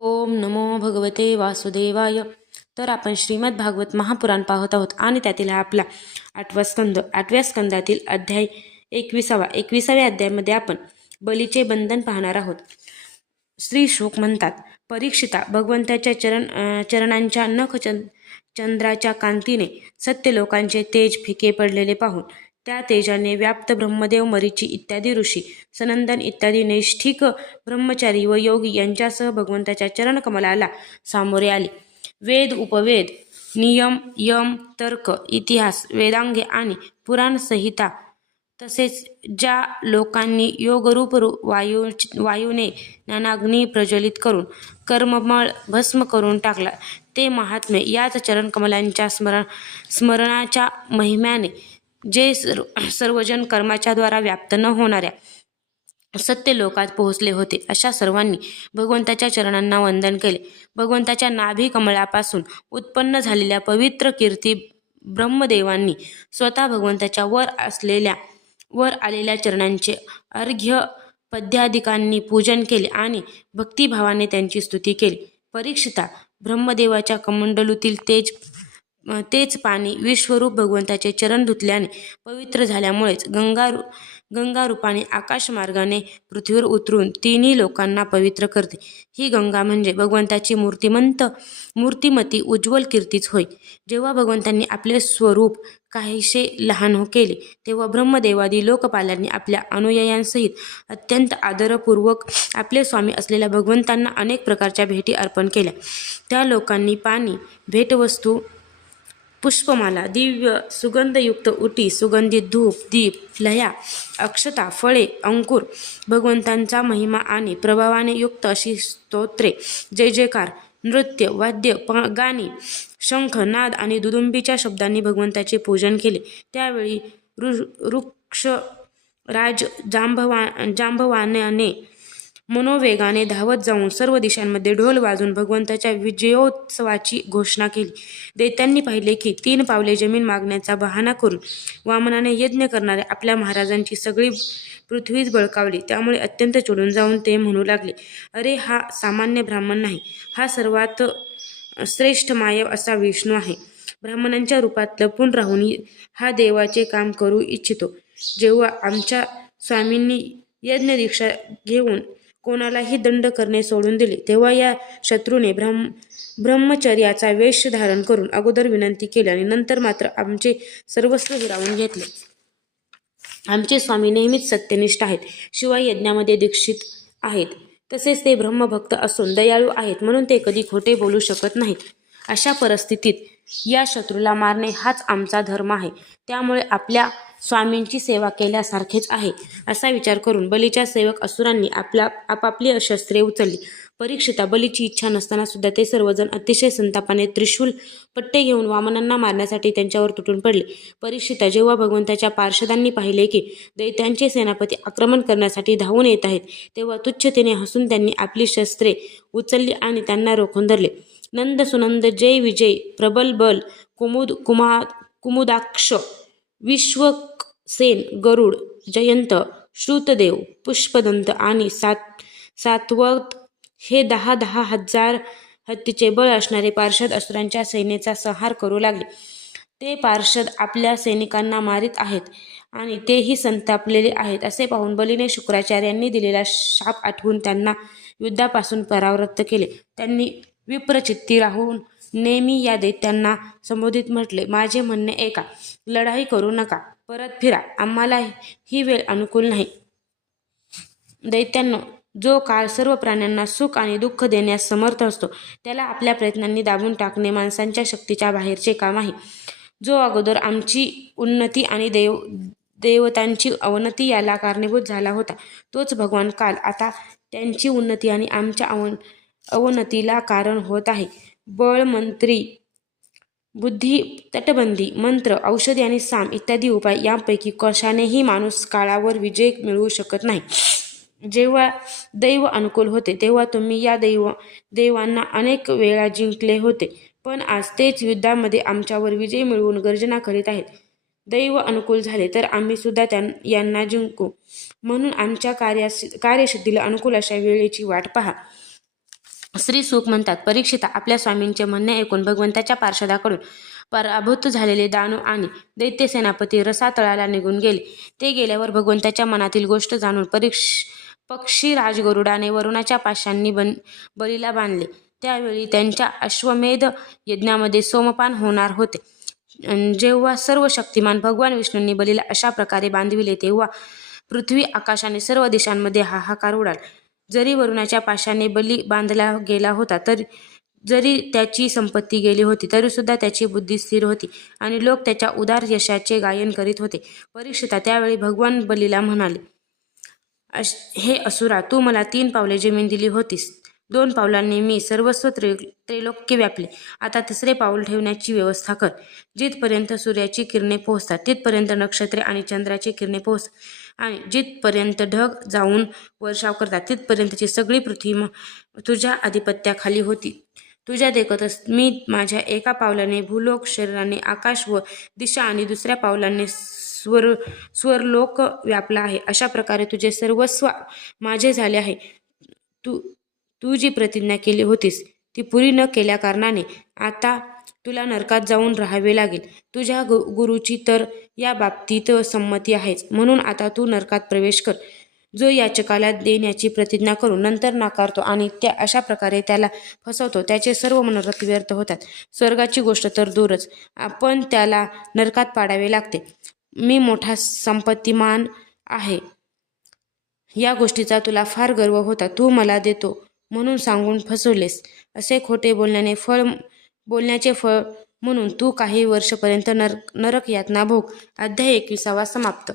ओम नमो भगवते वासुदेवाय. तर आपण श्रीमद भागवत महापुराण पाहत आहोत आणि त्यातील हा आपला आठवा स्कंद आठव्या स्कंदातील अध्याय एकविसावा एकविसाव्या अध्यायामध्ये आपण बलीचे बंधन पाहणार आहोत. श्री शोक म्हणतात परीक्षिता भगवंताच्या चरण चरणांच्या नख चंद चंद्राच्या कांतीने सत्य लोकांचे तेज फिके पडलेले पाहून त्या तेजाने व्याप्त ब्रह्मदेव मरीची इत्यादी ऋषी सनंदन इत्यादी नैष्ठिक ब्रह्मचारी व योगी यांच्यासह भगवंताच्या चरणकमलाला सामोरे आले. वेद उपवेद नियम यम तर्क इतिहास वेदांगे आणि पुराण संहिता तसेच ज्या लोकांनी योगरूप वायू वायूने ज्ञानाग्नी प्रज्वलित करून कर्ममळ भस्म करून टाकला ते महात्मे याच चरणकमलांच्या स्मरण स्मरणाच्या महिम्याने जे सर्व सर्वजन कर्माच्या द्वारा व्याप्त न होणाऱ्या सत्य लोकात पोहोचले होते अशा सर्वांनी भगवंताच्या चरणांना वंदन केले. भगवंताच्या नाभी कमळापासून उत्पन्न झालेल्या पवित्र कीर्ती ब्रह्मदेवांनी स्वतः भगवंताच्या वर असलेल्या वर आलेल्या चरणांचे अर्घ्य पद्याधिकांनी पूजन केले आणि भक्तिभावाने त्यांची स्तुती केली. परीक्षिता ब्रह्मदेवाच्या कमंडलूतील तेज तेच पाणी विश्वरूप भगवंताचे चरण धुतल्याने पवित्र झाल्यामुळेच गंगा गंगा रूपाने आकाशमार्गाने पृथ्वीवर उतरून तिन्ही लोकांना पवित्र करते. ही गंगा म्हणजे भगवंताची मूर्तिमंत मूर्तिमती उज्ज्वल कीर्तीच होय. जेव्हा भगवंतांनी आपले स्वरूप काहीसे लहान हो केले तेव्हा ब्रह्मदेवादी लोकपालांनी आपल्या अनुयायांसहित अत्यंत आदरपूर्वक आपले स्वामी असलेल्या भगवंतांना अनेक प्रकारच्या भेटी अर्पण केल्या. त्या लोकांनी पाणी भेटवस्तू पुष्पमाला दिव्य सुगंधयुक्त उटी सुगंधित धूप दीप लह्या अक्षता फळे अंकुर भगवंतांचा महिमा आणि प्रभावाने युक्त अशी स्तोत्रे. जय जयकार. नृत्य वाद्य प गाणी शंख नाद आणि दुदुंबीच्या शब्दांनी भगवंताचे पूजन केले. त्यावेळी रु वृक्ष राज जांभवा जांभवानाने मनोवेगाने धावत जाऊन सर्व दिशांमध्ये ढोल वाजून भगवंताच्या विजयोत्सवाची घोषणा केली. दैत्यांनी पाहिले की तीन पावले जमीन मागण्याचा बहाणा करून वामनाने यज्ञ करणाऱ्या आपल्या महाराजांची सगळी पृथ्वीच बळकावली. त्यामुळे अत्यंत चिडून जाऊन ते म्हणू लागले अरे हा सामान्य ब्राह्मण नाही. हा सर्वात श्रेष्ठ मायव असा विष्णू आहे. ब्राह्मणांच्या रूपात लपून राहून हा देवाचे काम करू इच्छितो. जेव्हा आमच्या स्वामींनी यज्ञ दीक्षा घेऊन कोणालाही दंड करणे सोडून दिले तेव्हा या शत्रूने ब्रह्म ब्रह्मचर्याचा वेश धारण करून अगोदर विनंती केली आणि नंतर मात्र आमचे सर्वस्व हिरावून घेतले. आमचे स्वामी नेहमीच सत्यनिष्ठ आहेत शिवाय यज्ञामध्ये दीक्षित आहेत. तसेच ते ब्रह्मभक्त असून दयाळू आहेत म्हणून ते कधी खोटे बोलू शकत नाहीत. अशा परिस्थितीत या शत्रूला मारणे हाच आमचा धर्म आहे. त्यामुळे आपल्या स्वामींची सेवा केल्यासारखेच आहे असा विचार करून बलीच्या सेवक असुरांनी आपल्या आपापली शस्त्रे उचलली. परीक्षिता बलीची इच्छा नसताना सुद्धा ते सर्वजण अतिशय संतापाने त्रिशूल पट्टे घेऊन वामनांना मारण्यासाठी त्यांच्यावर तुटून पडले. परीक्षिता जेव्हा भगवंताच्या पार्षदांनी पाहिले की दैत्यांचे सेनापती आक्रमण करण्यासाठी धावून येत आहेत तेव्हा तुच्छतेने हसून त्यांनी आपली शस्त्रे उचलली आणि त्यांना रोखून धरले. नंद सुनंद जय विजय प्रबल बल कुमुद कुमा कुमुदाक्ष विश्व सेन गरुड जयंत श्रुतदेव पुष्पदंत आणि सात सातवत हे दहा दहा हजार हत्तीचे बळ असणारे पार्षद असुरांच्या सेनेचा संहार करू लागले. ते पार्षद आपल्या सैनिकांना मारित आहेत आणि तेही संतापलेले आहेत असे पाहून बलीने शुक्राचार्यांनी दिलेला शाप आठवून त्यांना युद्धापासून परावृत्त केले. त्यांनी विप्रचित्ती राहून नेहमी या दैत्यांना संबोधित म्हटले माझे म्हणणे एका लढाई करू नका. परत फिरा. आम्हाला ही वेळ अनुकूल नाही. दैत्यांनो जो काळ सर्व प्राण्यांना सुख आणि दुःख देण्यास समर्थ असतो त्याला आपल्या प्रयत्नांनी दाबून टाकणे माणसांच्या शक्तीच्या बाहेरचे काम आहे. जो अगोदर आमची उन्नती आणि देव देवतांची अवनती याला कारणीभूत झाला होता तोच भगवान काल आता त्यांची उन्नती आणि आमच्या अवन अवनतीला कारण होत आहे. बळ मंत्री बुद्धी तटबंदी मंत्र औषधी आणि साम इत्यादी उपाय यांपैकी कशानेही माणूस काळावर विजय मिळवू शकत नाही. जेव्हा दैव अनुकूल होते तेव्हा तुम्ही या दैव देवांना अनेक वेळा जिंकले होते. पण आज तेच युद्धामध्ये आमच्यावर विजय मिळवून गर्जना करीत आहेत. दैव अनुकूल झाले तर आम्ही सुद्धा त्यां यांना जिंकू. म्हणून आमच्या कार्या कार्यसिद्धीला अनुकूल अशा वेळेची वाट पहा. श्री सुख म्हणतात. परीक्षिता आपल्या स्वामींचे म्हणणे ऐकून भगवंताच्या पार्षदाकडून पराभूत झालेले दानू आणि दैत्य सेनापती रसातळाला निघून गेले. ते गेल्यावर भगवंताच्या मनातील गोष्ट जाणून परीक्ष पक्षी राजगरुडाने वरुणाच्या पाशांनी बन बलीला बांधले. त्यावेळी त्यांच्या अश्वमेध यज्ञामध्ये सोमपान होणार होते. जेव्हा सर्व शक्तिमान भगवान विष्णूंनी बलीला अशा प्रकारे बांधविले तेव्हा पृथ्वी आकाशाने सर्व दिशांमध्ये हाहाकार उडाला. जरी वरुणाच्या पाशाने बली बांधला गेला होता तर जरी त्याची संपत्ती गेली होती तरी सुद्धा त्याची बुद्धी स्थिर होती आणि लोक त्याच्या उदार यशाचे गायन करीत होते. परीक्षिता त्यावेळी भगवान बलीला म्हणाले हे असुरा तू मला तीन पावले जमीन दिली होतीस. दोन पावलांनी मी सर्वस्व त्रे त्रैलोक्य व्यापले. आता तिसरे पाऊल ठेवण्याची व्यवस्था कर. जिथपर्यंत सूर्याची किरणे पोहोचतात तिथपर्यंत नक्षत्रे आणि चंद्राची किरणे पोहोचतात आणि जिथपर्यंत ढग जाऊन वर्षाव करतात तिथपर्यंतची सगळी पृथ्वी तुझ्या आधिपत्याखाली होती. तुझ्या देखतच मी माझ्या एका पावलाने भूलोक शरीराने आकाश व दिशा आणि दुसऱ्या पावलाने स्वर स्वरलोक व्यापला आहे. अशा प्रकारे तुझे सर्वस्व माझे झाले आहे. तू तू जी प्रतिज्ञा केली होतीस ती पुरी न केल्या कारणाने आता तुला नरकात जाऊन राहावे लागेल. तुझ्या गु गुरुची तर या बाबतीत संमती आहेच. म्हणून आता तू नरकात प्रवेश कर. जो याचकाला देण्याची प्रतिज्ञा करून नंतर नाकारतो आणि त्या अशा प्रकारे त्याला फसवतो त्याचे सर्व मनोरथ व्यर्थ होतात. स्वर्गाची गोष्ट तर दूरच. आपण त्याला नरकात पाडावे लागते. मी मोठा संपत्तिमान आहे. या गोष्टीचा तुला फार गर्व होता. तू मला देतो. म्हणून सांगून फसवलेस. असे खोटे बोलण्याने फळ बोलण्याचे फळ म्हणून तू काही वर्षपर्यंत नर नरक यातना भोग. अध्याय एकविसावा समाप्त.